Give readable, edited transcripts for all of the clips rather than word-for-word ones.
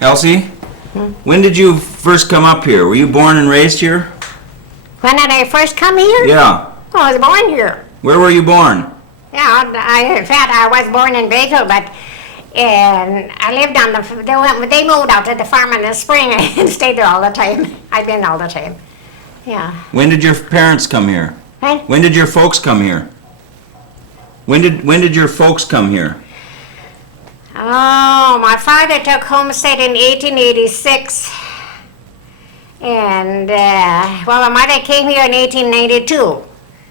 Elsie, when did you first come up here? Were you born and raised here? When did I first come here? Yeah. Oh, I was born here. Where were you born? Yeah, in fact, I was born in Bayfield, but I lived on they moved out to the farm in the spring and stayed there all the time. I've been all the time. Yeah. When did your parents come here? Huh? When did your folks come here? When did your folks come here? Oh, my father took homestead in 1886. And, well, my mother came here in 1892.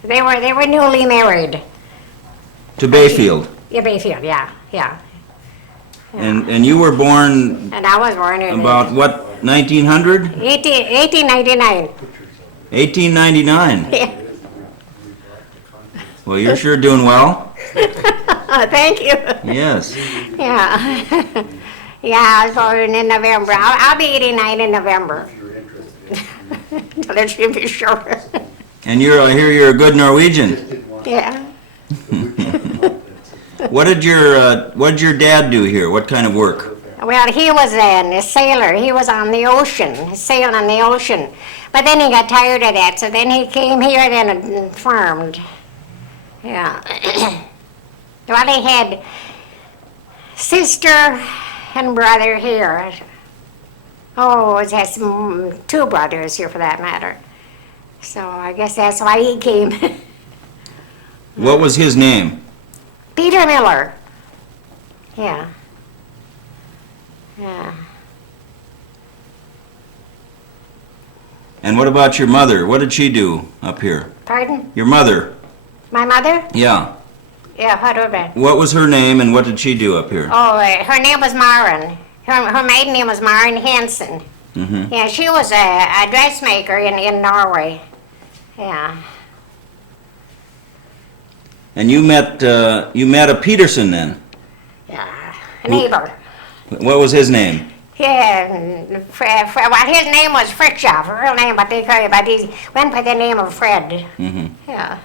They were newly married. To Bayfield. Yeah, Bayfield, yeah. And you were born And I was born in about what, 1900? 1899. 1899. Yeah. Well, you're sure doing well. Thank you. Yes. Yeah. Yeah, I was born in November. I'll be 89 in November. Let you be sure. And I hear you're a good Norwegian. Yeah. What did your dad do here? What kind of work? Well, he was a sailor. He was on the ocean, sailing on the ocean. But then he got tired of that, so then he came here then and farmed. Yeah. Well, he had sister and brother here. Oh, it has two brothers here for that matter. So I guess that's why he came. What was his name? Peter Miller. Yeah. Yeah. And what about your mother? What did she do up here? Pardon? Your mother? My mother? Yeah. Yeah, what about that? What was her name and what did she do up here? Oh, her name was Maren. Her maiden name was Maren Hansen. Mm-hmm. Yeah, she was a dressmaker in Norway. Yeah. And you met a Peterson then? Yeah. A neighbor. What was his name? Yeah, well, his name was Fritjof, her real name, but he went by the name of Fred. Mm-hmm. Yeah.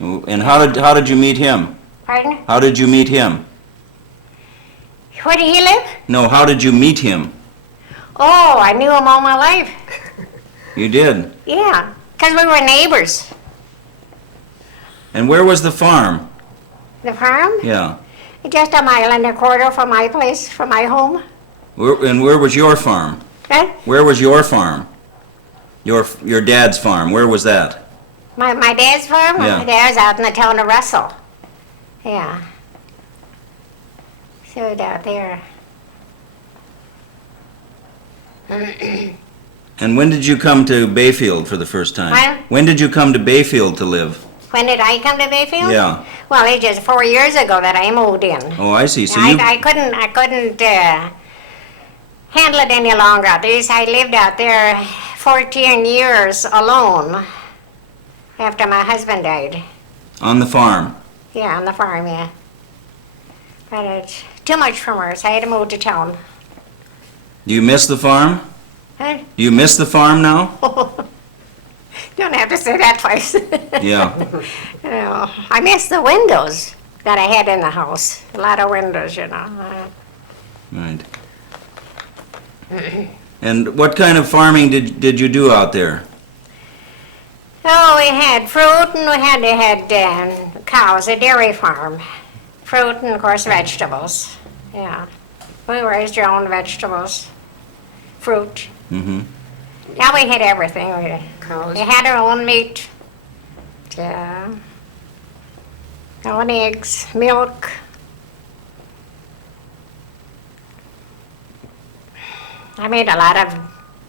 And how did you meet him? Pardon? How did you meet him? Where did he live? No, how did you meet him? Oh, I knew him all my life. You did? Yeah, because we were neighbors. And where was the farm? The farm? Yeah. Just a mile and a quarter from my place, from my home. And where was your farm? Right? Where was your farm? Your dad's farm, where was that? My dad's farm? Yeah. There's out in the town of Russell. Yeah. So out there. And when did you come to Bayfield for the first time? Pardon? When did you come to Bayfield to live? When did I come to Bayfield? Yeah. Well, it's just 4 years ago that I moved in. Oh, I see. So I couldn't handle it any longer. I lived out there 14 years alone after my husband died. on the farm. Yeah, on the farm, yeah. But it's too much for her, so I had to move to town. Do you miss the farm? Huh? Do you miss the farm now? Don't have to say that twice. Yeah. You know, I miss the windows that I had in the house. A lot of windows, you know. Right. And what kind of farming did you do out there? Oh, we had fruit and we had cows, a dairy farm. Fruit and, of course, vegetables. Yeah. We raised our own vegetables, fruit. Mm-hmm. Now we had everything. Cows. We had our own meat. Yeah. Our own eggs, milk. I made a lot of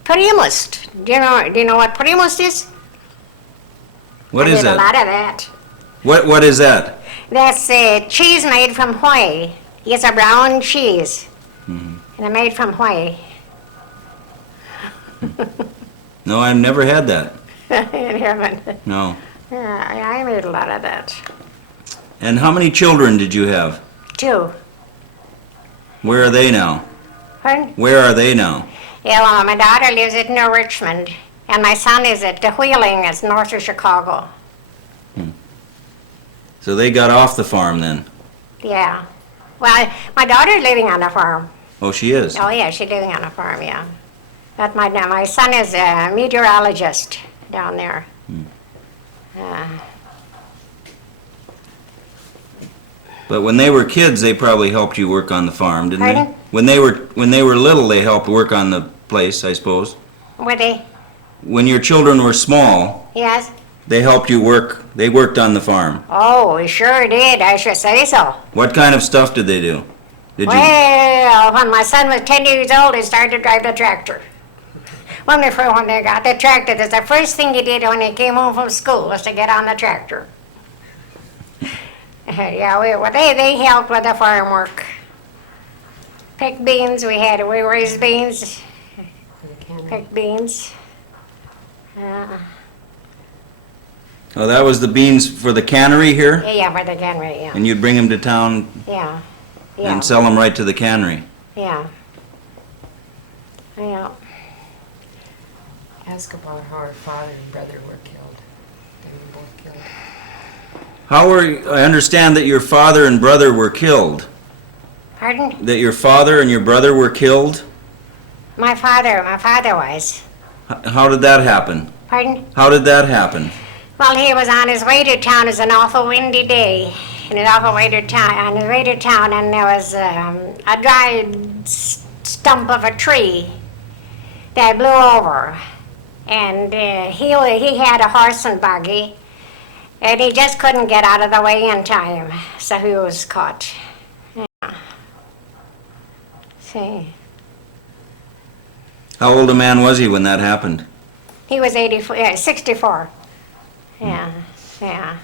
primust. Do you know what primust is? What I is made a that? lot of that. What is that? That's cheese made from whey. It's a brown cheese. And it's made from whey. No, I've never had that. In heaven. No. Yeah, I made a lot of that. And how many children did you have? 2. Where are they now? Pardon? Where are they now? Yeah, well, my daughter lives at New Richmond, and my son is at the Wheeling, it's north of Chicago. So they got off the farm then? Yeah. Well, my daughter's living on the farm. Oh, she is? Oh, yeah, she's living on a farm, yeah. But my son is a meteorologist down there. But when they were kids, they probably helped you work on the farm, didn't Pardon? they? When they were little, they helped work on the place, I suppose. Were they? When your children were small, Yes? they helped you work, they worked on the farm. Oh, we sure did, I should say so. What kind of stuff did they do? Did you, Well, when my son was 10 years old, he started to drive the tractor. When they got the tractor, that's the first thing he did when he came home from school was to get on the tractor. Yeah, they helped with the farm work. Picked beans, we raised beans, picked beans. oh, that was the beans for the cannery here? Yeah, for the cannery, yeah. And you'd bring them to town Yeah, yeah, and sell them right to the cannery? yeah. Yeah. Ask about how her father and brother were killed. They were both killed. I understand that your father and brother were killed. Pardon? That your father and your brother were killed? My father was. How did that happen? Pardon? How did that happen? Well, he was on his way to town. It was an awful windy day. On his way to town, and there was a dry stump of a tree that blew over. And he had a horse and buggy, and he just couldn't get out of the way in time, so he was caught. Yeah. See, How old a man was he when that happened? he was 64. Yeah, yeah.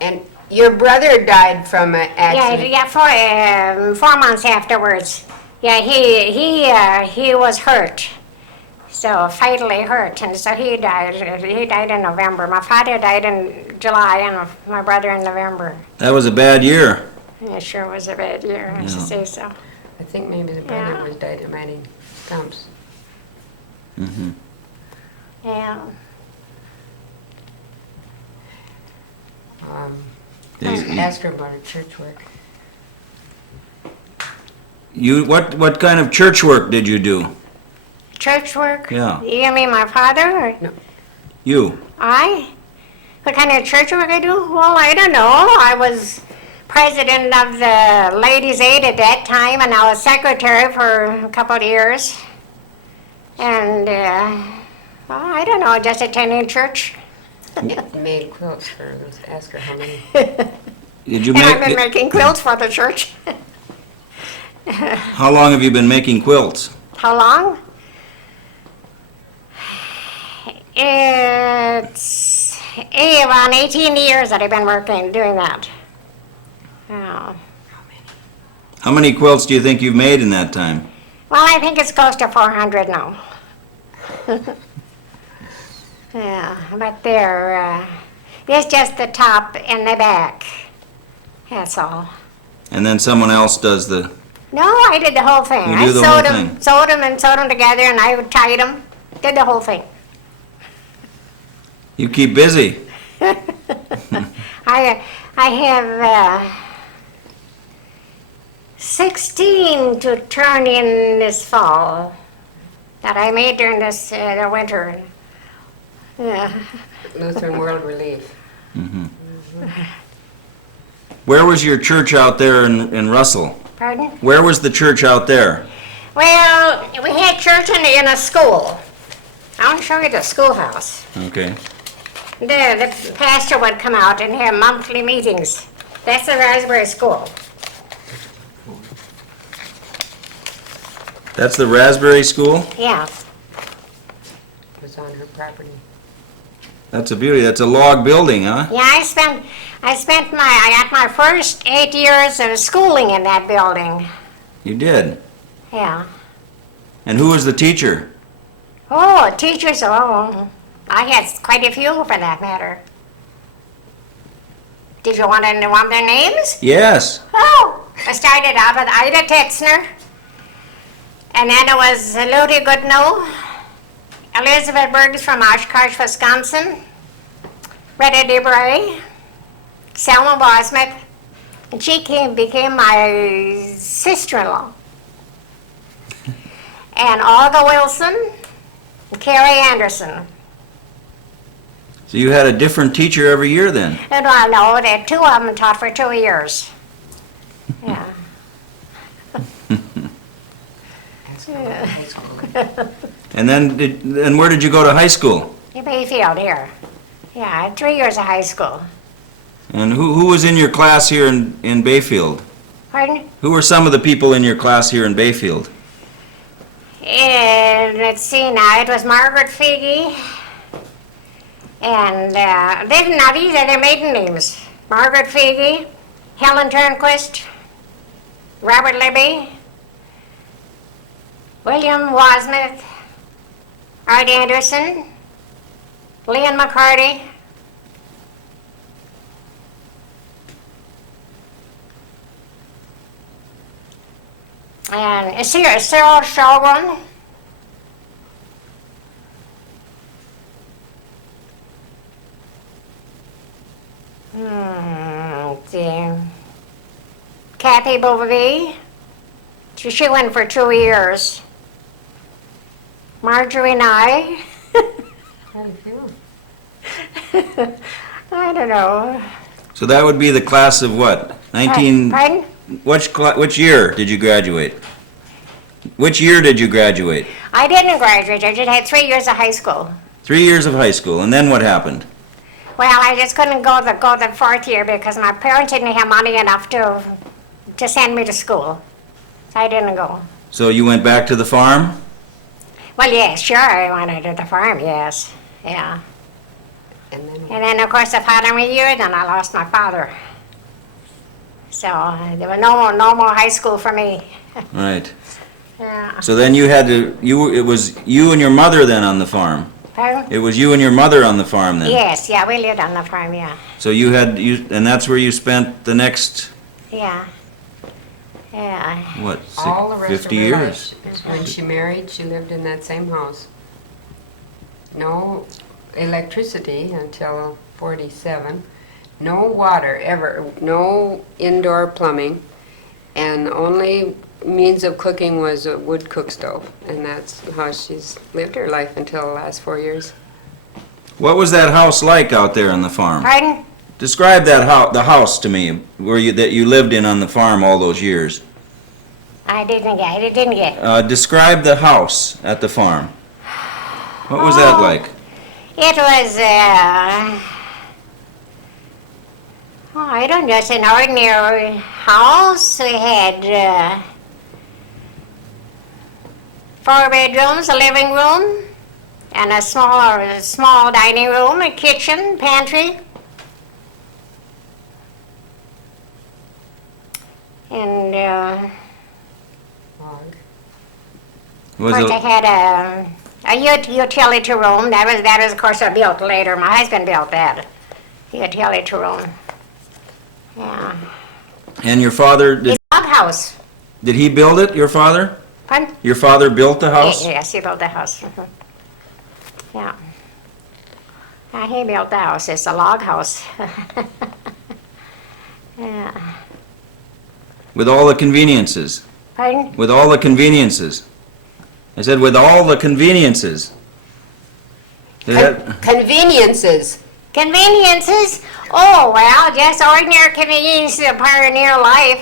And your brother died from an Yeah, accident. yeah, 4 months afterwards. Yeah, he was hurt, so fatally hurt, and so he died. He died in November. My father died in July, and my brother in November. That was a bad year. It sure was a bad year, I should say so. I think maybe the brother Yeah. was dynamiting stumps. Hmm. Yeah. Ask her about her church work. What kind of church work did you do? Church work? Yeah. You mean my father? Or You? I? What kind of church work I do? Well, I don't know. I was president of the Ladies' Aid at that time, and I was secretary for a couple of years. And, well, I don't know, just attending church. Made quilts for those. Ask her how many. Did you And I've been make? making quilts for the church. How long have you been making quilts? How long? It's around 18 years that I've been doing that. Yeah. How many quilts do you think you've made in that time? Well, I think it's close to 400 now. Yeah, but there's just the top and the back. That's all. And then someone else does the. No, I did the whole thing. You I do the sewed whole them, thing. sewed them together, and I tied them. Did the whole thing. You keep busy. I have 16 to turn in this fall that I made during this the winter. Yeah. Lutheran World Relief. Where was your church out there in Russell? Pardon? Where was the church out there? Well, we had church in a school. I want to show you the schoolhouse. Okay. The pastor would come out and have monthly meetings. That's the Raspberry School. That's the Raspberry School? Yeah. It was on her property. That's a beauty. That's a log building, huh? Yeah, I got my first 8 years of schooling in that building. You did. Yeah. And who was the teacher? Oh, teachers, oh, I had quite a few for that matter. Did you want their names? Yes. Oh, I started out with Ida Tetzner, and then it was Ludi Goodnow, Elizabeth Bergs from Oshkosh, Wisconsin, Retta DeBray, Selma Bosmick, and she became my sister-in-law. and Olga Wilson, and Carrie Anderson. So you had a different teacher every year then? And I know that two of them taught for 2 years. Yeah. High school. And where did you go to high school? In Bayfield here. Yeah, I had 3 years of high school. And who was in your class here in Bayfield? Pardon? Who were some of the people in your class here in Bayfield? And let's see now, it was Margaret Figge. And these are their maiden names. Margaret Figge, Helen Turnquist, Robert Libby, William Wasmuth, Art Anderson, Leon McCarty, and Cyril Shogun. Kathy Bovee. She went for 2 years. Marjorie Nye. Quite a few. I don't know. So that would be the class of what? 19... Pardon? Which year did you graduate? Which year did you graduate? I didn't graduate. I just had 3 years of high school. 3 years of high school, and then what happened? Well, I just couldn't go the 4th year because my parents didn't have money enough to send me to school. So I didn't go. So you went back to the farm? Well, yes, sure, I wanted to the farm, yes, yeah. And then And then, of course, the following year, then I lost my father. So there was no more high school for me. Right. Yeah. So then you had to, it was you and your mother then on the farm? Pardon? It was you and your mother on the farm then? Yes, yeah, we lived on the farm, yeah, So and that's where you spent the next, yeah. Yeah, what, all the rest 50 of her years? life, when she married, she lived in that same house. No electricity until 47. No water ever, no indoor plumbing, and only means of cooking was a wood cook stove, and that's how she's lived her life until the last 4 years. What was that house like out there on the farm? pardon? Describe the house to me, that you lived in on the farm all those years. I didn't get. Describe the house at the farm. What was that like? It was, I don't know, just an ordinary house. We had 4 bedrooms, a living room, and a small dining room, a kitchen, pantry. And, Log. of Was course, I it, had a utility room. That was, of course, built later. My husband built that, utility room. Yeah. and your father, It's a log house. did he build it, your father? Pardon? Your father built the house? Yes, he built the house. Mhm. Yeah. Yeah, he built the house. It's a log house. Yeah. With all the conveniences? Pardon? With all the conveniences? I said with all the conveniences. Did that- Conveniences. Conveniences? Oh, well, just ordinary conveniences of pioneer life.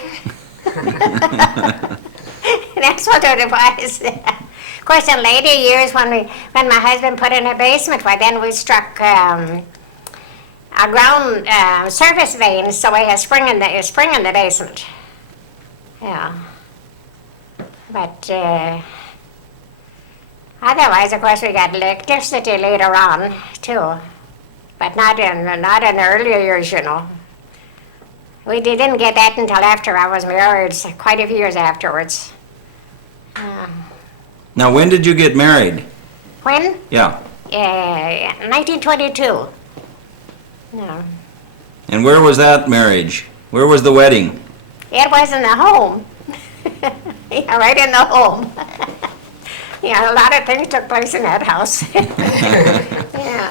That's what it was. Of course, in later years, when my husband put in a basement, well, then we struck a ground surface vein, so we had a spring in the basement. Yeah. But otherwise, of course, we got electricity later on too, but not in the earlier years, you know. We didn't get that until after I was married, so quite a few years afterwards. Now, when did you get married? When? Yeah. 1922. Yeah. And where was that marriage? Where was the wedding? It was in the home. Yeah, right in the home. Yeah, a lot of things took place in that house. Yeah.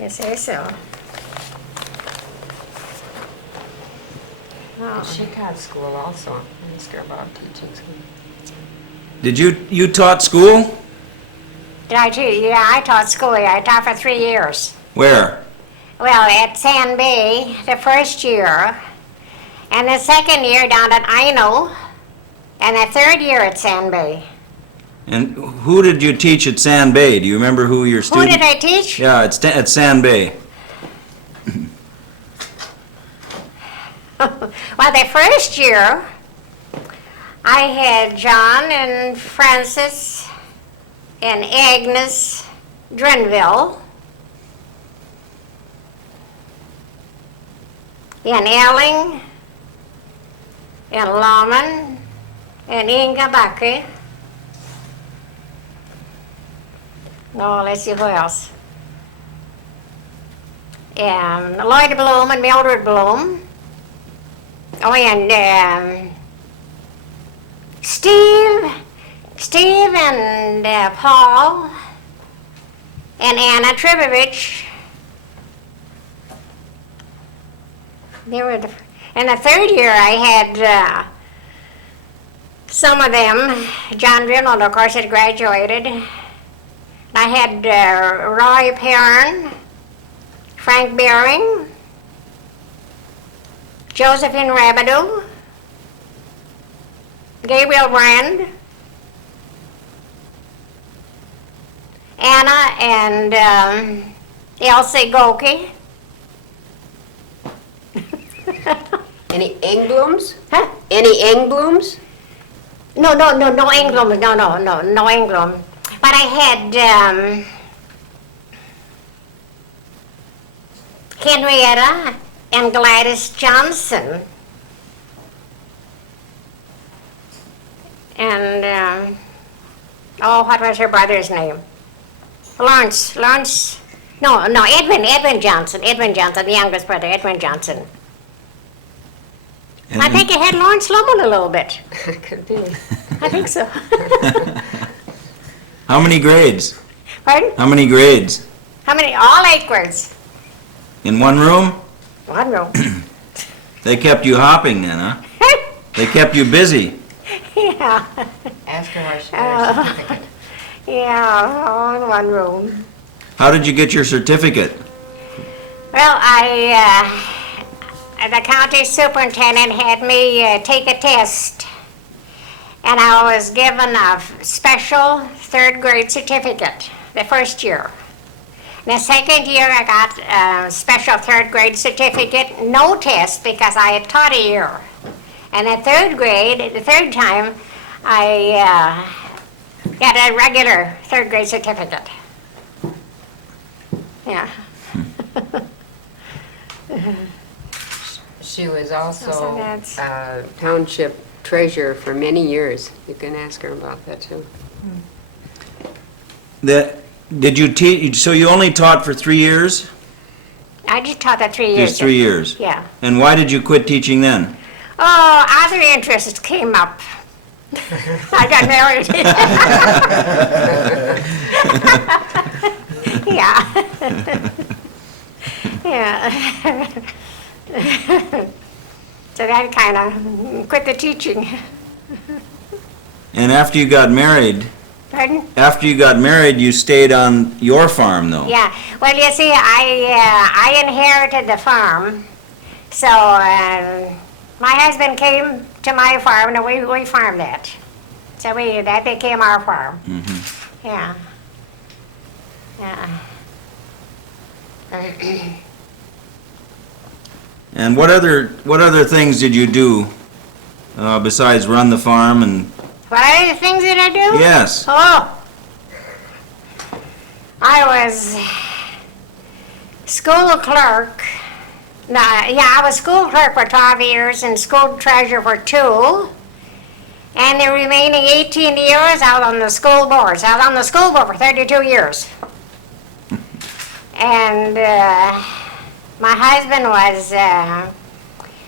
You say so. Oh. She taught school also. I asked her about teaching school. Did you taught school? Did I teach? Yeah, I taught school. I taught for 3 years. Where? Well, at Sand Bay, the first year, and the second year down at Ino, and the third year at Sand Bay. And who did you teach at Sand Bay? Do you remember who your Who student? did I teach? Yeah, at Sand Bay. Well, the first year, I had John and Francis and Agnes Drenville, and Elling, and Lawman, and Inga Bucky. No, let's see who else. Lloyd Bloom and Mildred Bloom. Oh, and Steve and Paul and Anna Tribovich. They were and the third year I had some of them. John Drimland, of course, had graduated. I had Roy Perrin, Frank Bering, Josephine Rabideau, Gabriel Brand, Anna and Elsie Goki. Any Engblooms? Huh? Any Engblooms? No Engblom, no Engblom. But I had Henrietta and Gladys Johnson. And, what was her brother's name? Lawrence, Edwin Johnson, the youngest brother, Edwin Johnson. I think I had Lawrence Lummel a little bit. Could be. I think so. How many grades? Pardon? How many grades? How many? All 8 grades. In one room? One room. They kept you hopping then, huh? They kept you busy. Yeah. Ask her why she got her certificate. Yeah, all in one room. How did you get your certificate? Well, the county superintendent had me take a test, and I was given a special 3rd grade certificate the first year. The second year, I got a special 3rd grade certificate, no test, because I had taught a year. And the 3rd grade, the 3rd time, I got a regular 3rd grade certificate. Yeah. She was So also that's- township treasurer for many years. You can ask her about that too. Did you teach, so you only taught for 3 years? I just taught that 3 years. Just 3 years? Yeah. And why did you quit teaching then? Oh, other interests came up. I got married. Yeah. Yeah. So that kind of quit the teaching. And after you got married, Pardon? you stayed on your farm though? Yeah. Well, you see, I inherited the farm, so my husband came to my farm, and we farmed that. So that became our farm. Mm-hmm. Yeah. Yeah. And what other things did you do besides run the farm and? What other things did I do? Yes. Oh. I was school clerk. I was school clerk for 12 years and school treasurer for 2. And the remaining 18 years, I was on the school board. So I was on the school board for 32 years. And my husband was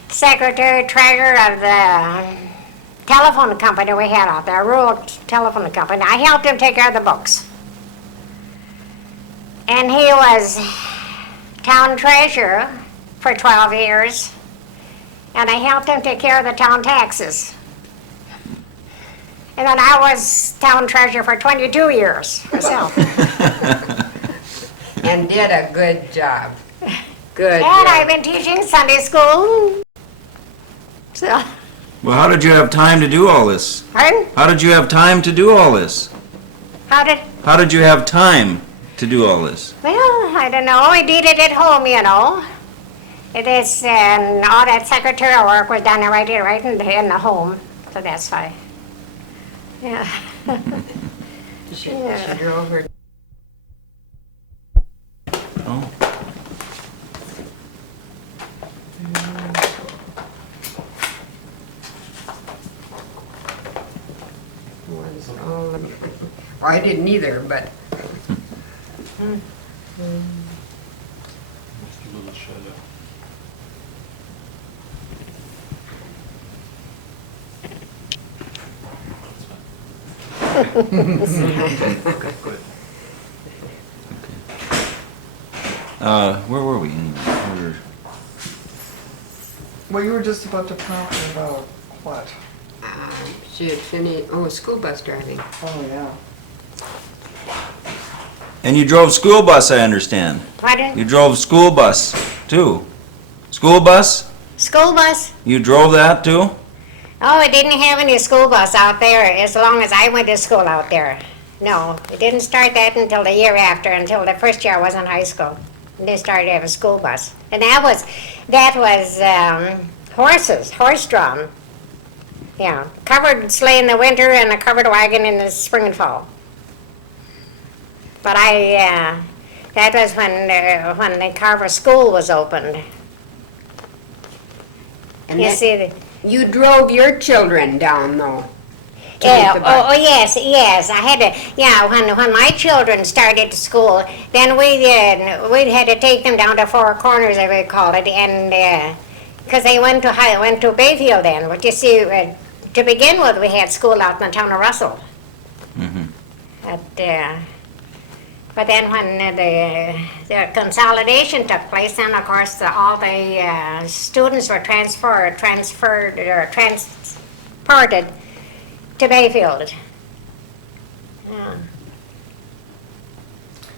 secretary treasurer of the telephone company we had out there, rural telephone company. I helped him take care of the books. And he was town treasurer for 12 years. And I helped him take care of the town taxes. And then I was town treasurer for 22 years myself. And did a good job. Good. And I've job. been teaching Sunday school. So, Well, how did you have time to do all this? pardon? How did you have time to do all this? How did, How did you have time to do all this? well, I don't know. I did it at home, you know. It is, and all that secretarial work was done right in the home. So that's why. Yeah. She Yeah. drove her. Oh. Was all, well, I didn't either, but Just a little shut up. Where were we anyway? We were- Well, you were just about to talk about what? she had finished, school bus driving. Oh, yeah. And you drove school bus, I understand. Pardon? You drove school bus, too. School bus? School bus? You drove that, too? Oh, it didn't have any school bus out there as long as I went to school out there. No, it didn't start that until the year after, until the first year I was in high school. And they started to have a school bus. And that was horses, horse-drawn. Yeah, covered sleigh in the winter and a covered wagon in the spring and fall. But that was when the Carver School was opened. And You then see, you drove your children down though. to yeah, meet the bus. yes, I had to, yeah, when my children started school, then we had to take them down to Four Corners, as we call it, and, because they went to Bayfield then, but you see, to begin with, we had school out in the town of Russell. But then when the consolidation took place, then of course, all the students were transported to Bayfield. Yeah.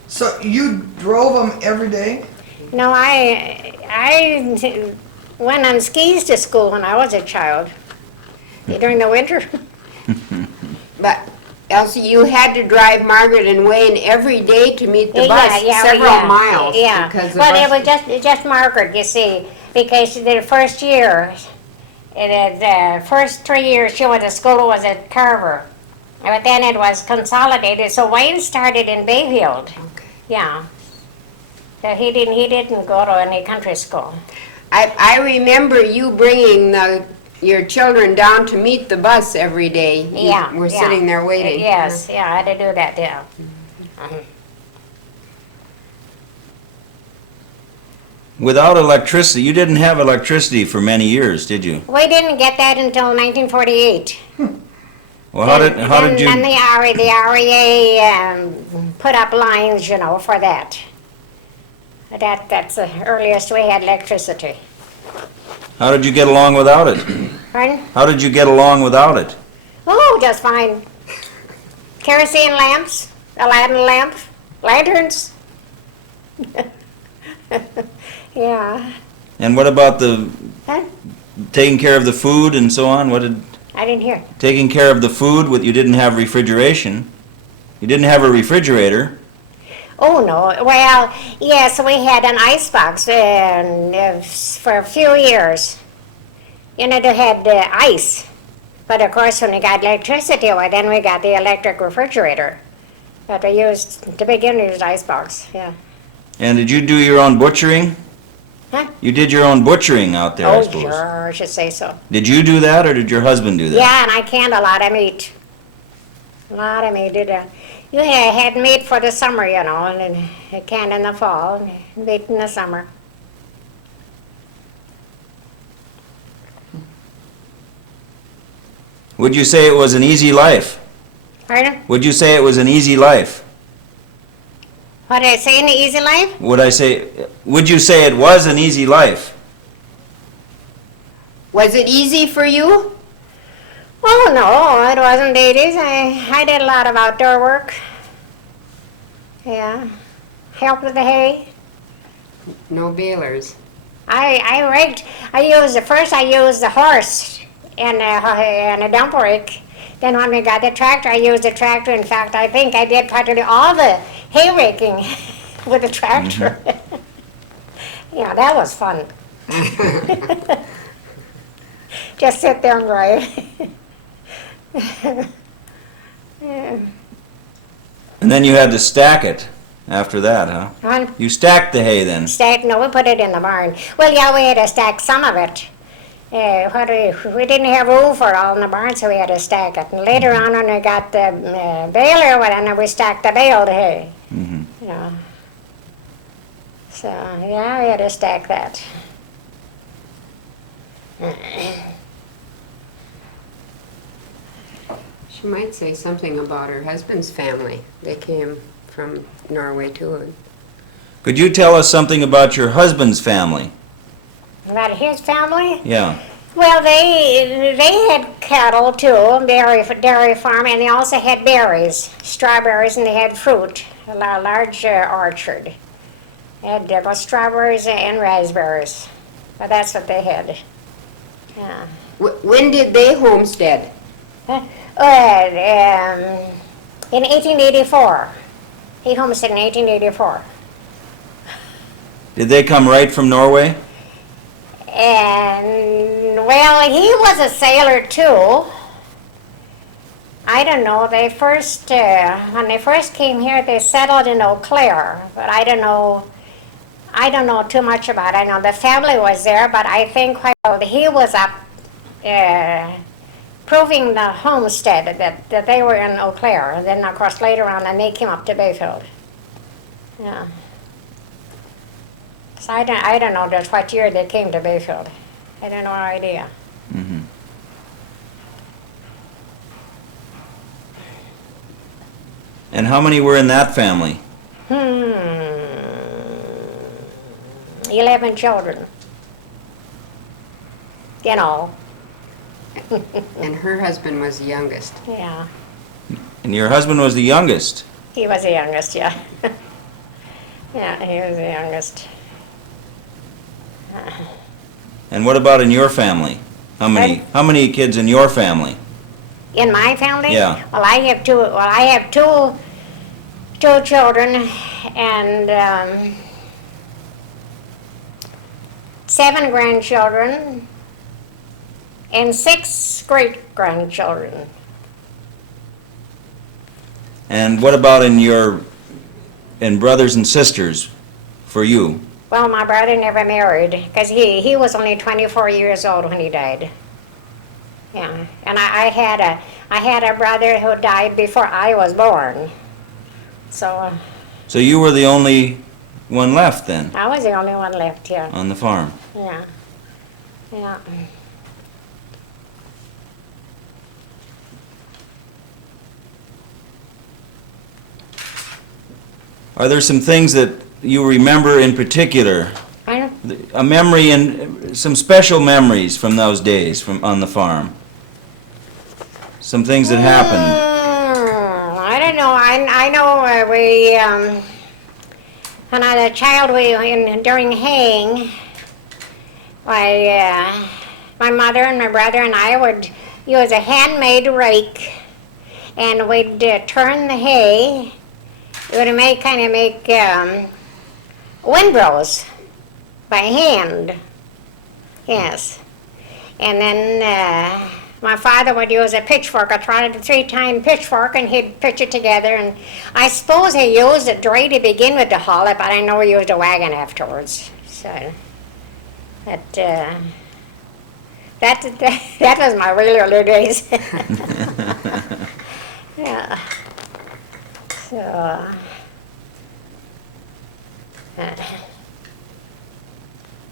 So you drove them every day? No, I went on skis to school when I was a child, during the winter. But Elsie, you had to drive Margaret and Wayne every day to meet the bus, Yeah, several miles. Yeah, Because the well, it bus- was just Margaret, you see, because the first year, the first 3 years she went to school was at Carver. But then it was consolidated, so Wayne started in Bayfield. Okay. Yeah. So he didn't go to any country school. I remember you bringing your children down to meet the bus every day. You Yeah. were yeah. sitting there waiting. Yes, yeah, I had to do that, yeah. Without electricity, you didn't have electricity for many years, did you? We didn't get that until 1948. Well, how did Then you? the REA put up lines, for that. That's the earliest we had electricity. How did you get along without it? Pardon? How did you get along without it? Oh, just fine. Kerosene lamps, Aladdin lamp, lanterns. Yeah. And what about the Huh? taking care of the food and so on? What did I didn't hear. taking care of the food? With you didn't have refrigeration. You didn't have a refrigerator. Oh, no. Well, yes, we had an ice box for a few years. They had ice. But of course, when we got electricity, well, then we got the electric refrigerator. But we used, to begin, we used ice box, yeah. And did you do your own butchering? Huh? You did your own butchering out there, I Oh, suppose. sure, I should say so. Did you do that, or did your husband do that? Yeah, and I canned a lot of meat. A lot of meat. You had meat for the summer, and then canned in the fall, and meat in the summer. Would you say it was an easy life? Pardon? Would you say it was an easy life? What did I say in the easy life? Would you say it was an easy life? Was it easy for you? Oh, no, it wasn't 80s. I did a lot of outdoor work. Yeah. Helped with the hay. No balers. I raked. I used the horse and a dump rake. Then when we got the tractor, I used the tractor. In fact, I think I did practically all the hay raking with the tractor. Yeah, that was fun. Just sit there and grind. Yeah. And then you had to stack it after that, huh? Huh? You stacked the hay then? No, we put it in the barn. Well, yeah, we had to stack some of it. We didn't have room for it all in the barn, so we had to stack it. And later on, when we got the baler, well, then we stacked the baled hay. Mhm. You know. So, yeah, we had to stack that. She might say something about her husband's family. They came from Norway too. Could you tell us something about your husband's family? About his family? Yeah. Well, they had cattle too, dairy farm, and they also had berries, strawberries, and they had fruit, a large orchard. They had both strawberries and raspberries. But that's what they had. Yeah. When did they homestead? In 1884. He homesteaded in 1884. Did they come right from Norway? And, well, he was a sailor too. I don't know, when they first came here, they settled in Eau Claire, but I don't know too much about it. I know the family was there, but I think he was up proving the homestead that they were in Eau Claire. And then, of course, later on, then they came up to Bayfield. Yeah. So I don't know just what year they came to Bayfield. I don't know idea. Mm-hmm. And how many were in that family? 11 children. In all. And her husband was the youngest. Yeah, And your husband was the youngest. he was the youngest, yeah. Yeah, he was the youngest. And what about in your family? How many kids in your family? In my family? Yeah. Well, I have two children and 7 grandchildren and 6 great-grandchildren. And what about in brothers and sisters for you? Well, my brother never married because he was only 24 years old when he died. Yeah, and I had a brother who died before I was born. So So you were the only one left then I was the only one left here. on the farm. Yeah, yeah. Are there some things that you remember in particular? I don't, A memory and some special memories from those days on the farm? Some things that happened. I don't know. I know when I was a child, during haying, my mother and my brother and I would use a handmade rake, and we'd turn the hay. We would make windrows by hand. Yes, and then my father would use a pitchfork, a 3-time pitchfork, and he'd pitch it together. And I suppose he used a dray to begin with to haul it, but I know he used a wagon afterwards. So that was my really early days. Yeah. So.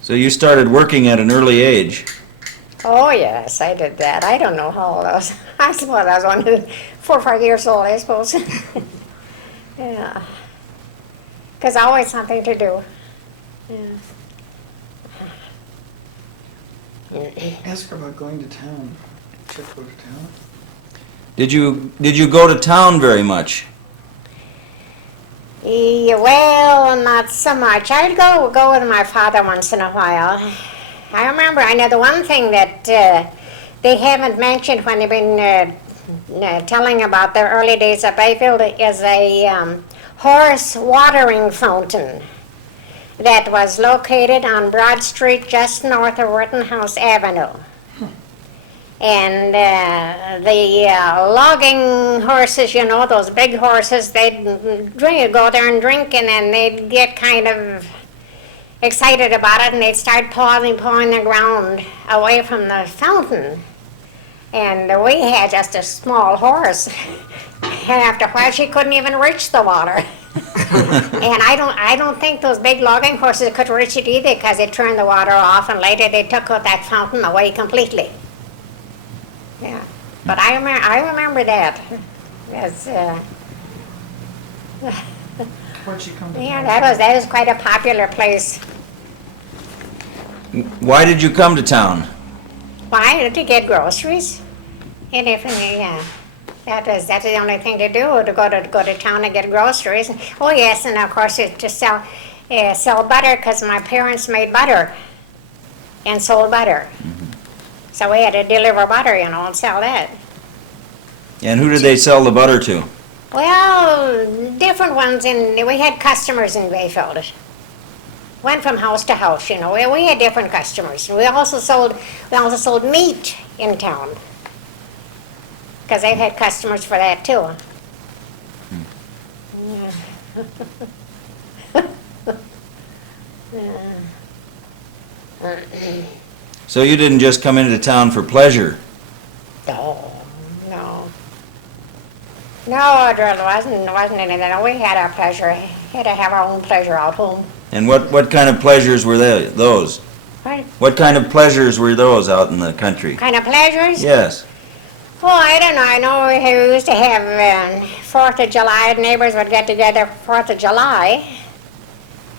So you started working at an early age. Oh, yes, I did that. I don't know how old I was. I suppose I was only 4 or 5 years old, I suppose. Yeah. Because always something to do. Yeah. Ask her about going to town. Should go to town. Did you go to town very much? Yeah, well, not so much. I'd go with my father once in a while. I remember, I know the one thing that they haven't mentioned when they've been telling about the early days of Bayfield is a horse watering fountain that was located on Broad Street just north of Rittenhouse Avenue. And the logging horses, you know, those big horses, they'd go there and drink, and then they'd get kind of excited about it, and they'd start pawing the ground away from the fountain. And we had just a small horse, and after a while, she couldn't even reach the water. And I don't think those big logging horses could reach it either, because they turned the water off, and later they took that fountain away completely. Yeah, but I remember that. Yes, Where'd she come to yeah, town? that was quite a popular place. Why did you come to town? Why? To get groceries. And yeah, that's the only thing to do, to go to town and get groceries. Oh yes, and of course to sell butter, because my parents made butter and sold butter. So we had to deliver butter, you know, and sell that. And who did they sell the butter to? Well, different ones, and we had customers in Bayfield. Went from house to house, you know. We had different customers. We also sold meat in town, because they had customers for that too. So you didn't just come into town for pleasure? No, no. No, it really wasn't anything. We had our pleasure. Had to have our own pleasure out home. And what kind of pleasures were those? What What kind of pleasures were those out in the country? kind of pleasures? Yes. Oh, I don't know. I know we used to have 4th of July. Neighbors would get together 4th of July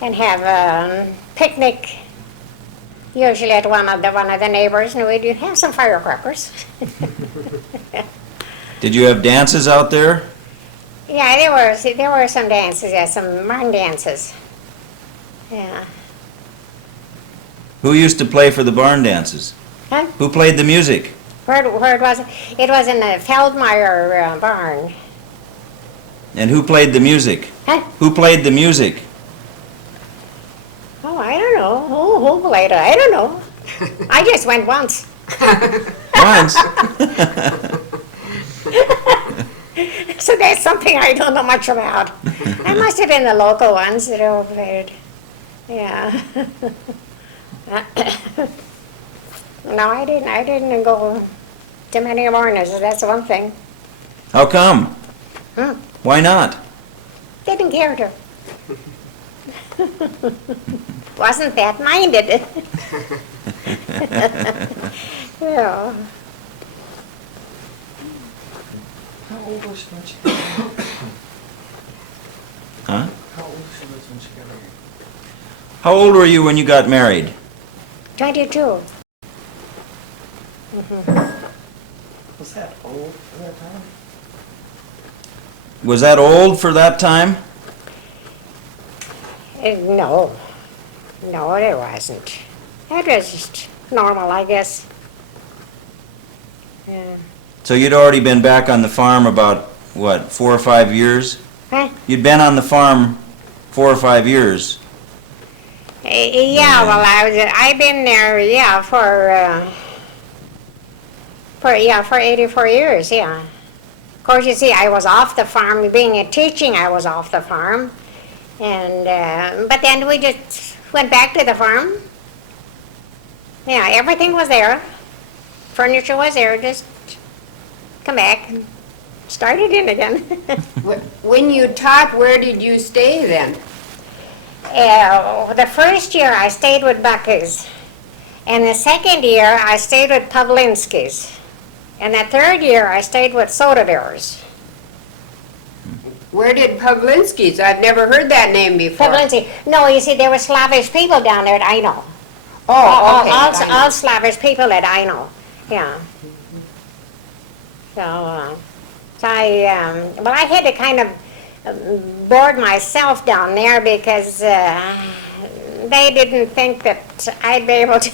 and have a picnic, usually at one of the neighbors, and we'd have some firecrackers. Did you have dances out there? Yeah, there were some dances, yeah, some barn dances. Yeah. Who used to play for the barn dances? Huh? Who played the music? Where it was? It was in the Feldmeyer barn. And who played the music? Huh? Who played the music? Oh, I don't know. Who played it? I don't know. I just went once. Once. So that's something I don't know much about. I must have been the local ones that all played. Yeah. No, I didn't go to many awarenesses. That's one thing. How come? Hmm. Why not? Didn't care to. Wasn't that minded. Yeah. How old was she when she Huh? How old was she when she got married? How old were you when you got married? 22. Was that old for that time? Was that old for that time? No. No, it wasn't. It was just normal, I guess. Yeah. So you'd already been back on the farm about, what, 4 or 5 years? Huh? You'd been on the farm 4 or 5 years. Yeah, well, I've been there, yeah, for 84 years, yeah. Of course, you see, I was off the farm, being a teaching, I was off the farm. And, but then we just went back to the farm. Yeah, everything was there. Furniture was there, just come back and start it in again. When you taught, where did you stay then? The first year I stayed with Bucky's, and the second year I stayed with Pavlinsky's, and the third year I stayed with Soda Bears. Where did Pavlinsky's? I've never heard that name before. Pavlinsky. No, you see, there were Slavish people down there that I know. Oh, okay. All Slavish people that I know. Yeah. So well, I had to kind of board myself down there because they didn't think that I'd be able to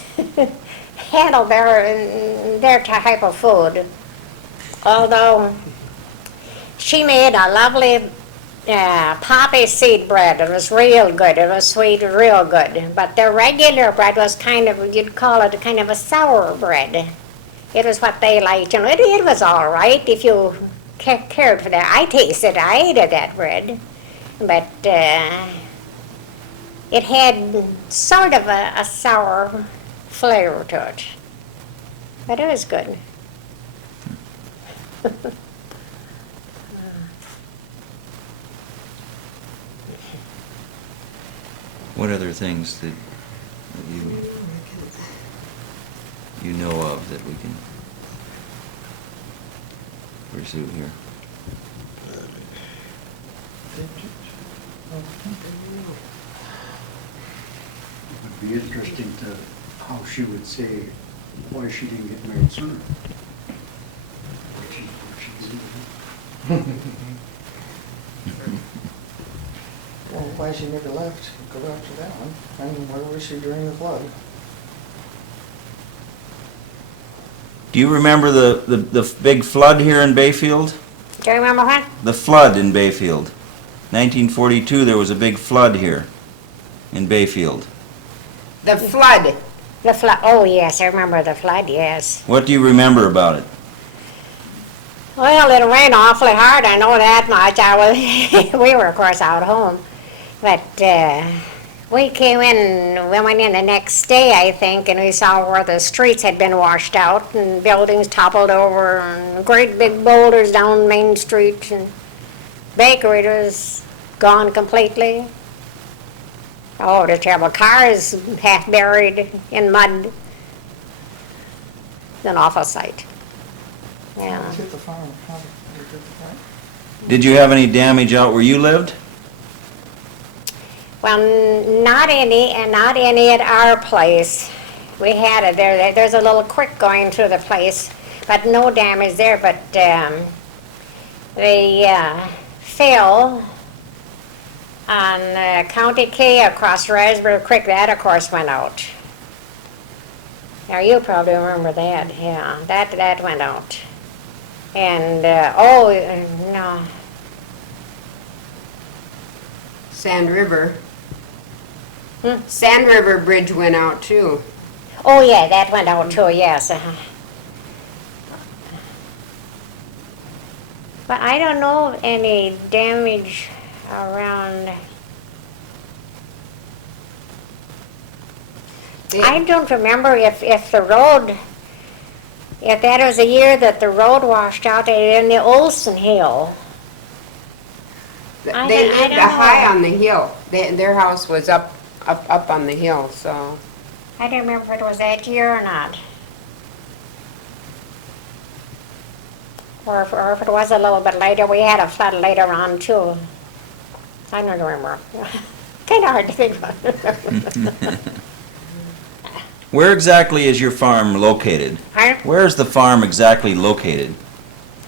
handle their type of food. Although she made a lovely poppy seed bread. It was real good. It was sweet, real good. But the regular bread was kind of, you'd call it kind of a sour bread. It was what they liked. You know, it was all right if you cared for that. I ate of that bread. But it had sort of a sour flavor to it. But it was good. What other things that you know of that we can pursue here? It would be interesting to how she would say why she didn't get married sooner. Well, why she never left, go back to that one. And where was she during the flood? Do you remember the big flood here in Bayfield? Do you remember what? The flood in Bayfield. 1942, there was a big flood here in Bayfield. The flood. The flood. Oh, yes, I remember the flood, yes. What do you remember about it? Well, it rained awfully hard, I know that much. We were, of course, out home. But we came in, we went in the next day, I think, and we saw where the streets had been washed out and buildings toppled over and great big boulders down Main Street. And bakery was gone completely. Oh, the terrible. Cars half buried in mud. An awful sight. Yeah. How did it hit the farm? How did it hit the farm? Did you have any damage out where you lived? Well, not any, and not any at our place. We had it there. There's a little creek going through the place, but no damage there. But they fell on County K across Raspberry Creek. That, of course, went out. Now, you probably remember that. Yeah, that went out. And, no. Sand River. Hmm? Sand River Bridge went out too. Oh, yeah, that went out too, yes. But I don't know of any damage around. I don't remember if the road, if that was the year that the road washed out in the Olson Hill. They I lived don't high know. on the hill. Their house was up on the hill, so. I don't remember if it was that year or not. Or if it was a little bit later. We had a flood later on too. I don't remember. Kind of hard to think about. Where exactly is your farm located? Pardon? Where is the farm exactly located?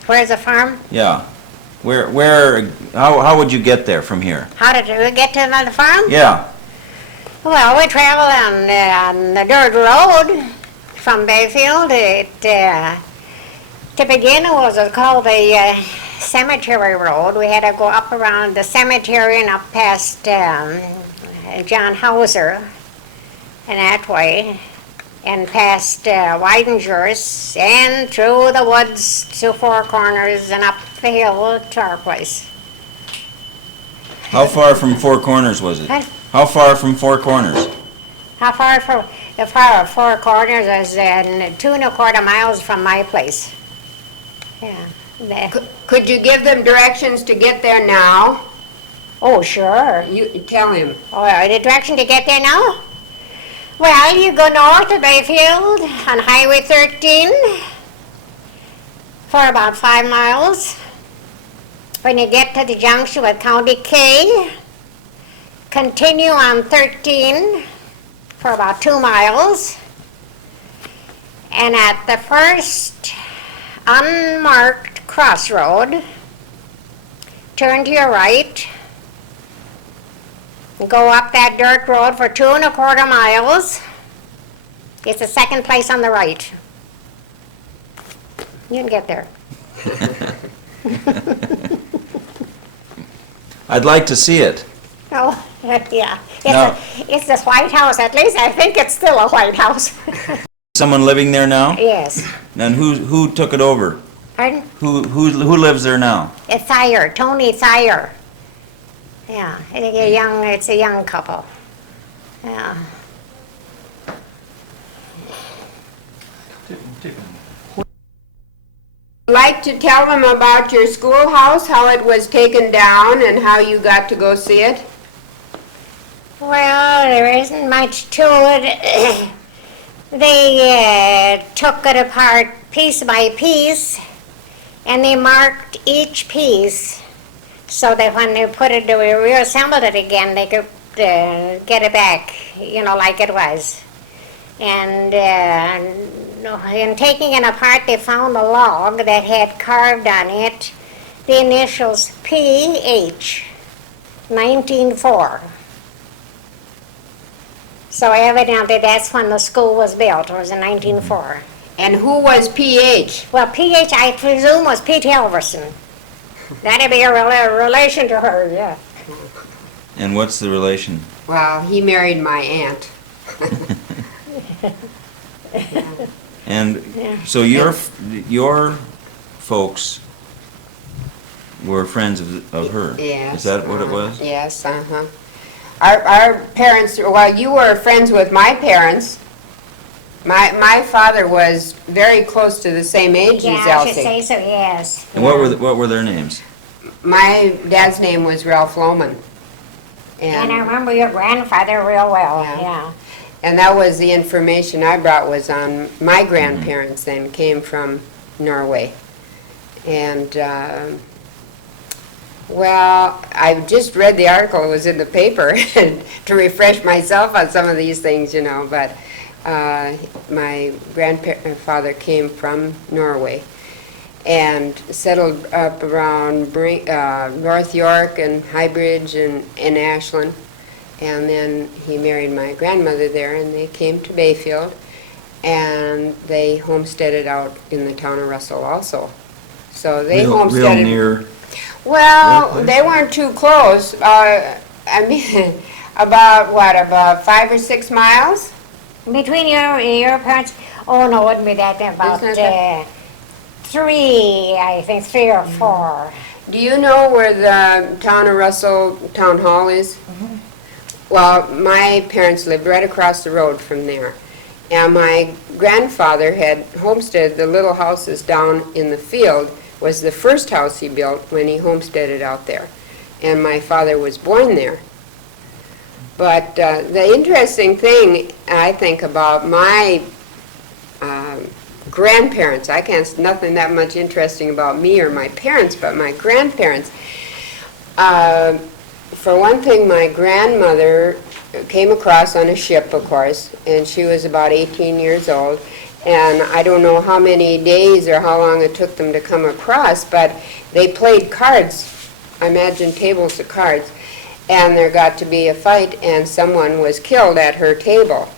Where's the farm? Yeah. How would you get there from here? How did we get to the farm? Yeah. Well, we traveled on the dirt road from Bayfield. To begin, it was called the Cemetery Road. We had to go up around the cemetery and up past John Hauser and that way, and past Weidinger's and through the woods to Four Corners and up the hill to our place. How far from Four Corners was it? Huh? How far from Four Corners? How far from the far Four Corners is 2.25 miles from my place. Yeah. Could you give them directions to get there now? Oh, sure. You tell him. Oh, the direction to get there now? Well, you go north of Bayfield on Highway 13 for about 5 miles. When you get to the junction with County K, continue on 13 for about 2 miles. And at the first unmarked crossroad, turn to your right, go up that dirt road for 2¼ miles. It's the second place on the right. You can get there. I'd like to see it. Oh, yeah. No. It's this White House, at least I think it's still a White House. Someone living there now? Yes. And who took it over? Pardon? Who lives there now? It's Thayer, Tony Thayer. Yeah, I think it's a young couple. Yeah. Like to tell them about your schoolhouse, how it was taken down and how you got to go see it? Well, there isn't much to it. They took it apart piece by piece, and they marked each piece so that when they put it, they reassembled it again, they could get it back, like it was. And in taking it apart, they found a log that had carved on it the initials P.H. 1904. So evidently that's when the school was built, it was in 1904. And who was P.H.? Well, P.H. I presume was Pete Halverson. That'd be a relation to her, yeah. And what's the relation? Well, he married my aunt. And Yeah. so your folks were friends of her? Yes. Is that what it was? Yes, uh-huh. Our parents, well, you were friends with my parents. My father was very close to the same age Yeah, as I should say Elsie. so, yes. And what were their names? My dad's name was Ralph Lohman. And I remember your grandfather real well, Yeah. yeah. And that was the information I brought was on my grandparents then, came from Norway. And, well, I just read the article, it was in the paper, to refresh myself on some of these things, but my grandfather came from Norway and settled up around North York and Highbridge and Ashland. And then he married my grandmother there, and they came to Bayfield, and they homesteaded out in the town of Russell also. So they homesteaded. Real near. Well, Real they weren't too close. I mean, about 5 or 6 miles? Between your parents, oh no, it wouldn't be that, about Isn't it 3, I think, 3 or 4. Do you know where the town of Russell Town Hall is? Well, my parents lived right across the road from there. And my grandfather had homesteaded the little houses down in the field, was the first house he built when he homesteaded out there. And my father was born there. But the interesting thing, I think, about my grandparents, nothing that much interesting about me or my parents, but my grandparents. For one thing, my grandmother came across on a ship, of course, and she was about 18 years old. And I don't know how many days or how long it took them to come across, but they played cards, I imagine tables of cards, and there got to be a fight, and someone was killed at her table.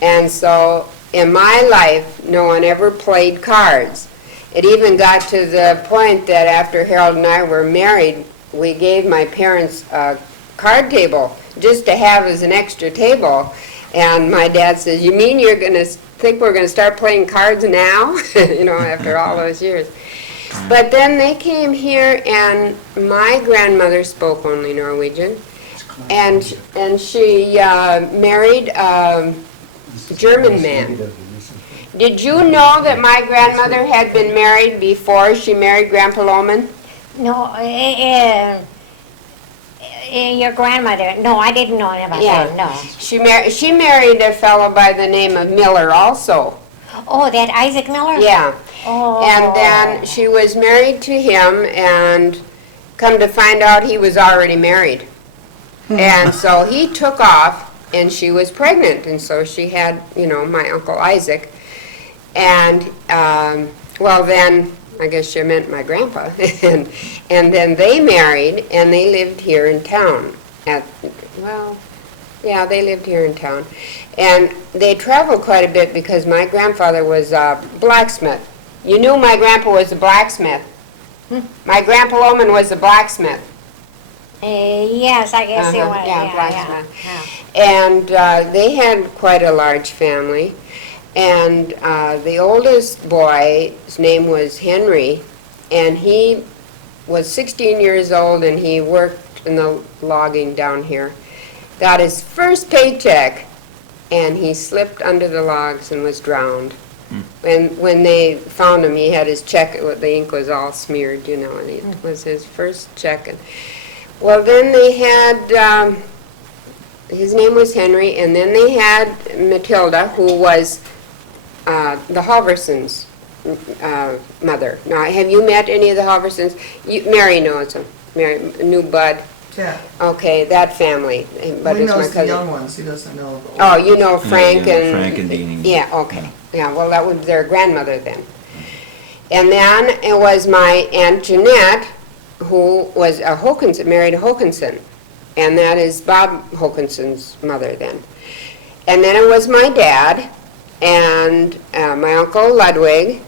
And so in my life, no one ever played cards. It even got to the point that after Harold and I were married, we gave my parents a card table just to have as an extra table. And my dad says, "You mean you're going to think we're going to start playing cards now?" After all those years. But then they came here, and my grandmother spoke only Norwegian. And she married a German man. Did you know that my grandmother had been married before she married Grandpa Lohman? No, your grandmother, no, I didn't know about that, no. She married a fellow by the name of Miller also. Oh, that Isaac Miller? Yeah. Oh. And then she was married to him, and come to find out he was already married. And so he took off, and she was pregnant, and so she had, my Uncle Isaac. And Well, then, I guess you meant my grandpa. And then they married, and they lived here in town well, yeah, they lived here in town. And they traveled quite a bit because my grandfather was a blacksmith. You knew my grandpa was a blacksmith. My grandpa Loman was a blacksmith. Yes, I guess it Uh-huh, was, yeah, yeah, blacksmith. yeah. And they had quite a large family. And the oldest boy, his name was Henry, and he was 16 years old, and he worked in the logging down here. Got his first paycheck, and he slipped under the logs and was drowned. And when they found him, he had his check, the ink was all smeared, you know, and it was his first check. And, well, then they had, his name was Henry, and then they had Matilda, who was the Halversons' mother. Now, have you met any of the Halversons? Mary knows them. Mary knew Bud. Yeah, Okay, that family. Bud he is my knows the cousin. young ones, he doesn't know the old Oh, ones. you know Frank Yeah, and... Frank and Deanie. Yeah, okay. Yeah, well, that was their grandmother then. And then it was my Aunt Jeanette, who was a Hokinson, married a Hokinson. And that is Bob Hokinson's mother then. And then it was my dad and my Uncle Ludwig.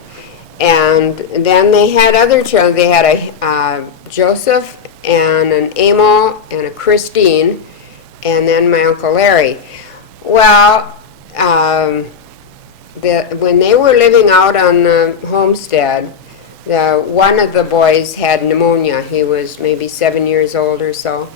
And then they had other children. They had a Joseph and an Emil and a Christine, and then my Uncle Larry. Well, when they were living out on the homestead, one of the boys had pneumonia. He was maybe 7 years old or so,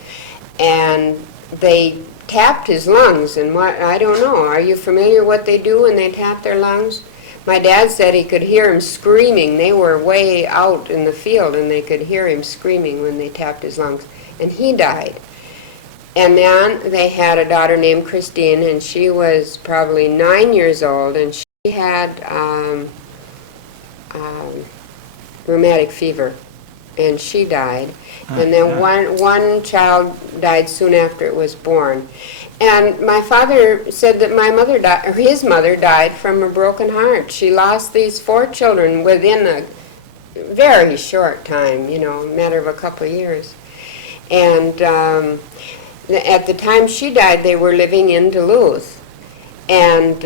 and they tapped his lungs. And what, I don't know, are you familiar what they do when they tap their lungs? My dad said he could hear him screaming. They were way out in the field, and they could hear him screaming when they tapped his lungs. And he died. And then they had a daughter named Christine, and she was probably 9 years old, and she had rheumatic fever, and she died. And then one child died soon after it was born. And my father said that my mother died, or his mother died from a broken heart. She lost these 4 children within a very short time, you know, a matter of a couple of years. And at the time she died, they were living in Duluth. And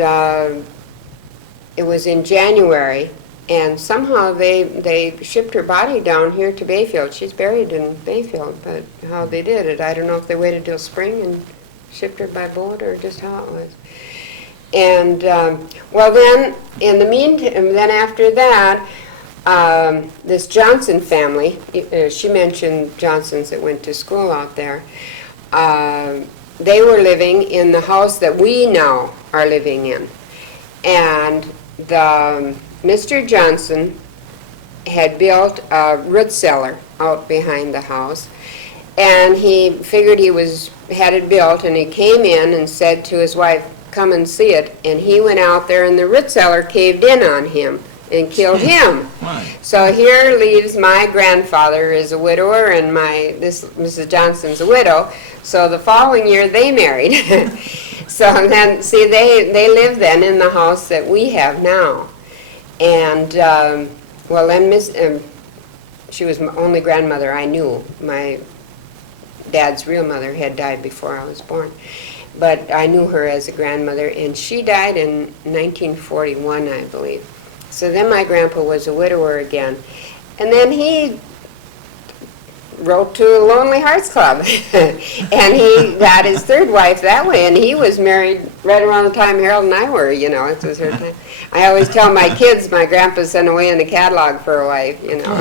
it was in January, and somehow they shipped her body down here to Bayfield. She's buried in Bayfield, but how they did it, I don't know if they waited till spring and shipped her by boat or just how it was. And, well then, in the meantime, then after that, this Johnson family, she mentioned Johnsons that went to school out there, they were living in the house that we now are living in. And the Mr. Johnson had built a root cellar out behind the house, and he figured had it built, and he came in and said to his wife, "Come and see it." And he went out there, and the root cellar caved in on him and killed him. Why? So here leaves my grandfather is a widower, and this Mrs. Johnson's a widow. So the following year they married. So then, see, they lived then in the house that we have now. And well, then she was my only grandmother I knew. My dad's real mother had died before I was born. But I knew her as a grandmother, and she died in 1941, I believe. So then my grandpa was a widower again. And then he wrote to Lonely Hearts Club. And he got his third wife that way, and he was married right around the time Harold and I were, you know. It was her time. I always tell my kids my grandpa sent away in the catalog for a wife, you know.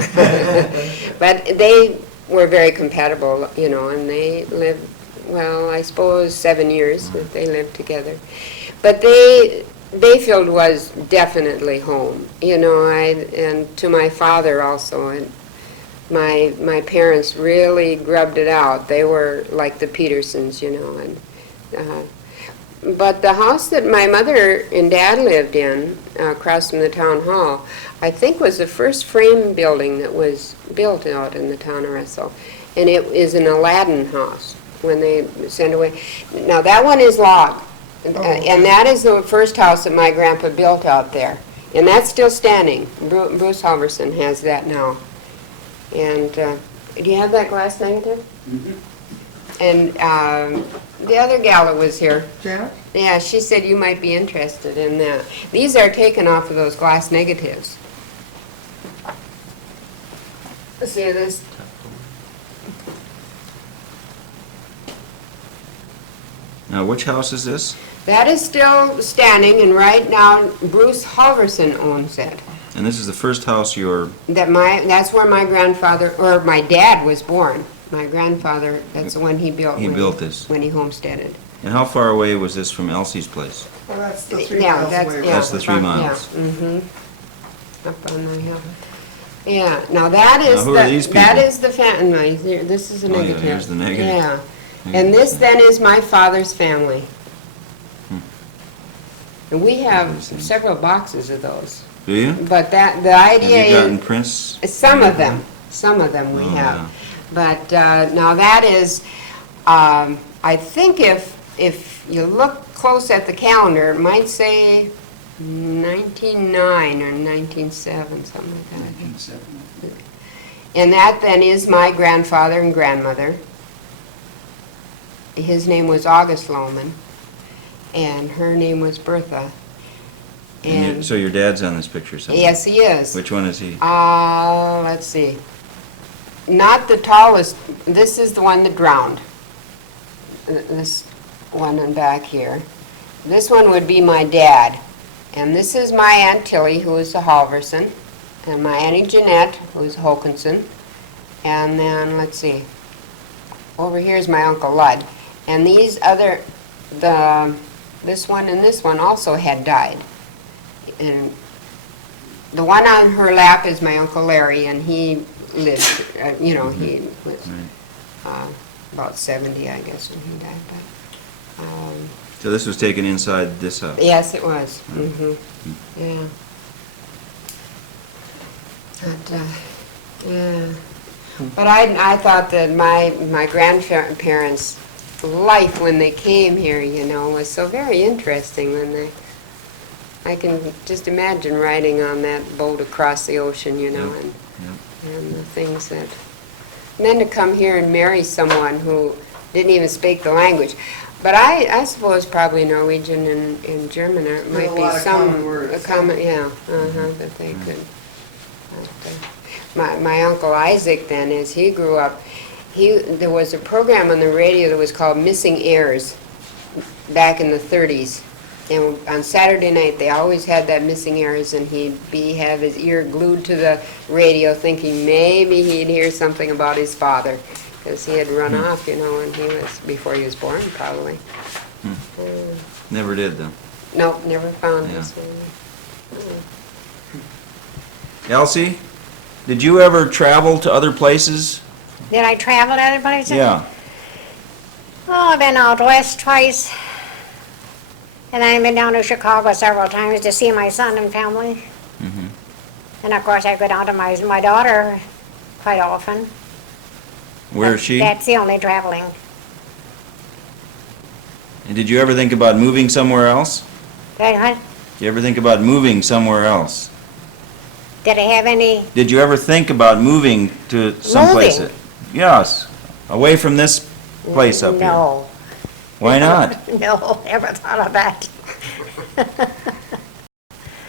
But they were very compatible, you know, and they lived, well, I suppose 7 years that they lived together. But Bayfield was definitely home, you know, and to my father also, and my parents really grubbed it out. They were like the Petersons, you know, and but the house that my mother and dad lived in, across from the town hall, I think was the first frame building that was built out in the town of Russell, and it is an Aladdin house when they sent away. Now that one is log. And that is the first house that my grandpa built out there. And that's still standing. Bruce Halverson has that now. And do you have that glass negative? And the other gal that was here, Janet? yeah, she said you might be interested in that. These are taken off of those glass negatives. See this? Now, which house is this? That is still standing, and right now Bruce Halverson owns it. And this is the first house you're, That's where my grandfather, or my dad was born. My grandfather, that's the one he built. he when built this. When he homesteaded. And how far away was this from Elsie's place? Well, that's the 3 Yeah, miles that's, away. yeah. That's the 3 miles. Yeah, mm-hmm. Up on the hill. Yeah, now that is Now, who are these that people? is the family. This is a Oh, yeah, negative. here's the negative. Yeah. And this then is my father's family. And we have several boxes of those. Do you? But the Have idea you gotten is, prints? some of them we Oh, have. But now that is, I think if you look close at the calendar, it might say 1909 or 1907, something like that. I think. And that then is my grandfather and grandmother. His name was August Lohman, and her name was Bertha. And So your dad's on this picture somewhere? yes, he is. Which one is he? Let's see. Not the tallest, this is the one that drowned. This one in back here. This one would be my dad. And this is my Aunt Tilly, who is a Halverson, and my Auntie Jeanette, who is Hokinson. And then, let's see, over here is my Uncle Ludd. And these other, this one and this one also had died. And the one on her lap is my Uncle Larry, and he lived, he was about 70, I guess, when he died. But, So this was taken inside this house? yes, it was. Yeah. But, yeah. But I thought that my grandparents' life when they came here, was so very interesting when I can just imagine riding on that boat across the ocean, and the things that... And then to come here and marry someone who didn't even speak the language. But I suppose probably Norwegian and German, or it might a be lot of some... common words. that they could... My Uncle Isaac then, as he grew up, there was a program on the radio that was called Missing Heirs back in the 30s. And on Saturday night, they always had that Missing Heirs, and he'd have his ear glued to the radio thinking maybe he'd hear something about his father, because he had run off, before he was born, probably. Never did, though. Nope, never found Yeah. his family. Elsie, did you ever travel to other places? Did I travel to other places? Yeah. Oh, I've been out west twice. And I've been down to Chicago several times to see my son and family. Mhm. And of course, I go down to my daughter quite often. Where is she? That's the only traveling. And did you ever think about moving somewhere else? Did Did you ever think about moving somewhere else? I have any? Did you ever think about moving to someplace? Moving? Yes, away from this place up here. No. Why not? No, never thought of that.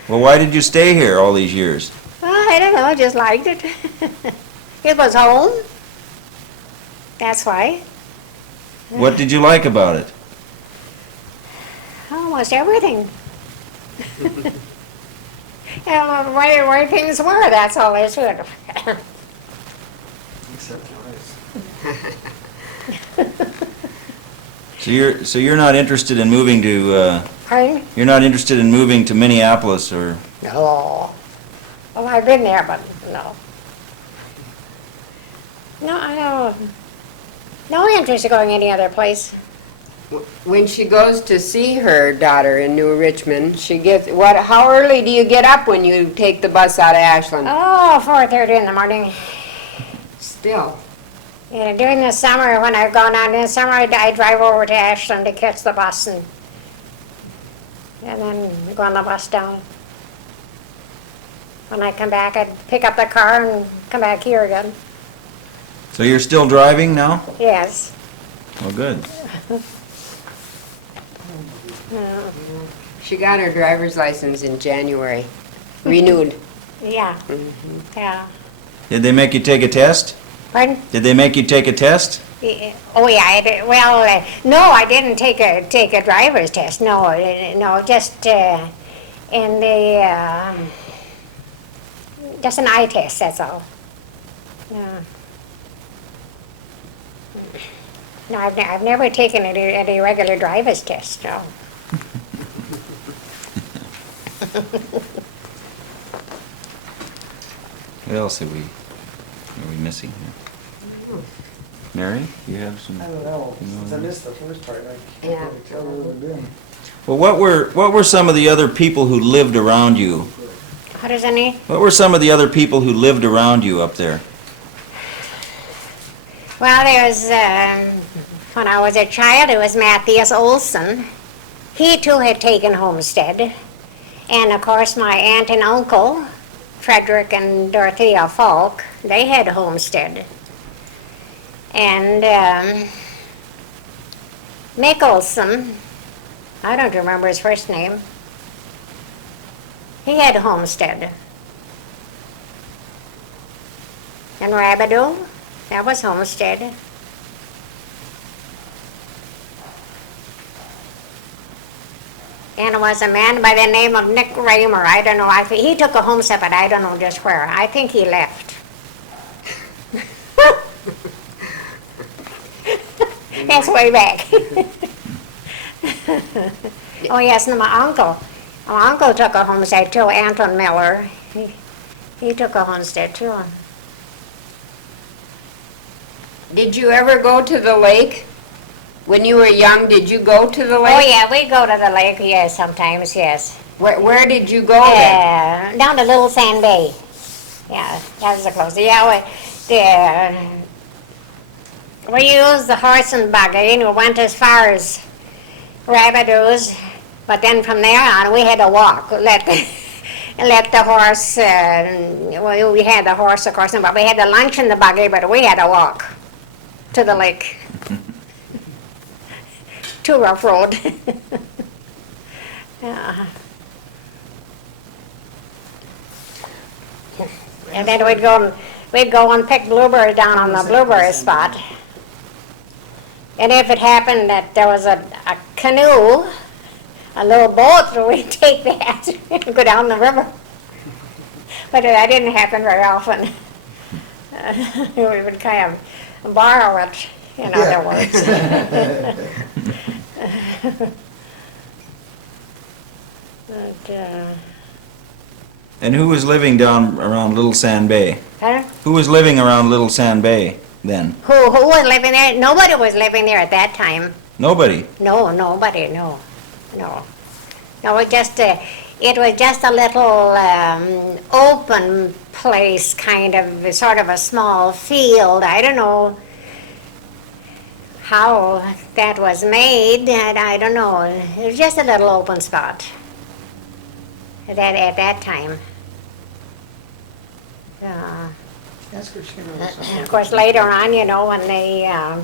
Well, why did you stay here all these years? Oh, I don't know, I just liked it. It was home. That's why. What did you like about it? Almost everything. And where things were, that's all there to it. Except the ice. So you're not interested in moving to Pardon? you're not interested in moving to Minneapolis or No. Well, I've been there, but no. No, I don't. No interest in going any other place. When she goes to see her daughter in New Richmond, she gets, how early do you get up when you take the bus out of Ashland? Oh, 4:30 in the morning. Still. Yeah, during the summer, when I've gone out in the summer, I drive over to Ashland to catch the bus and then go on the bus down. When I come back, I'd pick up the car and come back here again. So you're still driving now? Yes. Well, good. She got her driver's license in January, renewed. Yeah. Yeah. Did they make you take a test? Pardon? Did they make you take a test? Oh, yeah, I did. Well, no, I didn't take a driver's test. No, no, just in the just an eye test. That's all. Yeah. No, I've never taken any regular driver's test. No. What else are we missing here? Mary, you have some? I don't know, since I missed the first part, I Yeah. can't really tell what we're doing. Well, what were some of the other people who lived around you? What is any? What were some of the other people who lived around you up there? Well, there's when I was a child, it was Matthias Olson. He too had taken homestead, and of course my aunt and uncle, Frederick and Dorothea Falk, they had homestead. And Mick Olson, I don't remember his first name, he had homestead. And Rabideau, that was homestead. And it was a man by the name of Nick Raymer. I don't know. He took a homestead, but I don't know just where. I think he left. That's way back. Oh yes, and my uncle took a homestead too. Anton Miller. He took a homestead too. Did you ever go to the lake? When you were young, did you go to the lake? Oh yeah, we go to the lake. Yes, sometimes. Yes. Where did you go then? Down to Little Sand Bay. Yeah, that was the closest. Yeah, we used the horse and buggy, and we went as far as Rabideau's, but then from there on we had to walk. Let the horse. We had the horse, of course, but we had to lunch in the buggy, but we had to walk to the lake. Too rough road. Yeah. And then we'd go and pick blueberries down on the blueberry spot. And if it happened that there was a canoe, a little boat, we'd take that and go down the river. But that didn't happen very often. We would kind of borrow it, in other words. But, And who was living down around Little Sand Bay? huh? Who was living around Little Sand Bay then? Who was living there? Nobody was living there at that time. Nobody. No, nobody, no. No, it was just a little open place, kind of, sort of a small field. I don't know how that was made. I don't know. It was just a little open spot at that time. Ask her if she knows something. Of course, later on, you know, when the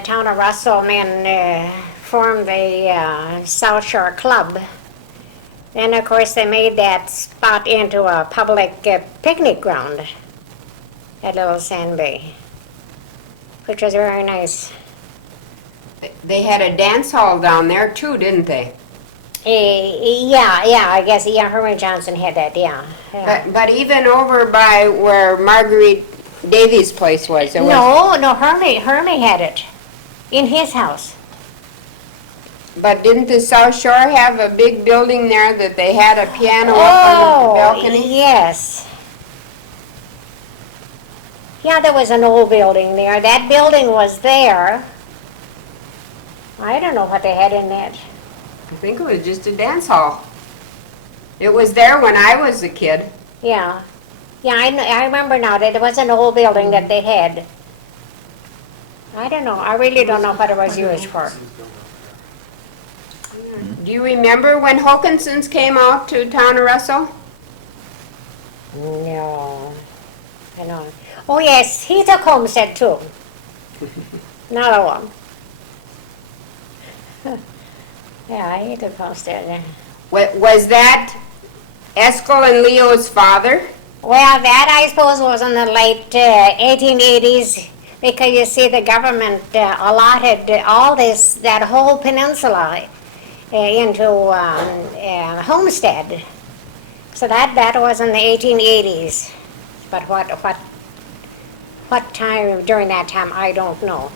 town of Russell men formed the South Shore Club, then of course they made that spot into a public picnic ground at Little Sand Bay, which was very nice. They had a dance hall down there too, didn't they? Yeah, I guess, Herman Johnson had that, yeah. But even over by where Marguerite Davies' place was, there was... No, Hermie had it in his house. But didn't the South Shore have a big building there that they had a piano up on the balcony? Yes. Yeah, there was an old building there. That building was there. I don't know what they had in that. I think it was just a dance hall. It was there when I was a kid. Yeah. Yeah, I remember now that there was an old building that they had. I don't know. I really don't know what it was used for. Do you remember when Hokinsons came out to town of Russell? No, I don't. Oh, yes, he took homestead too. Another one. Yeah, he took homestead. Was that Eskel and Leo's father? Well, that I suppose was in the late 1880s, because you see the government allotted all this, that whole peninsula into homestead. So that was in the 1880s. But what time during that time, I don't know.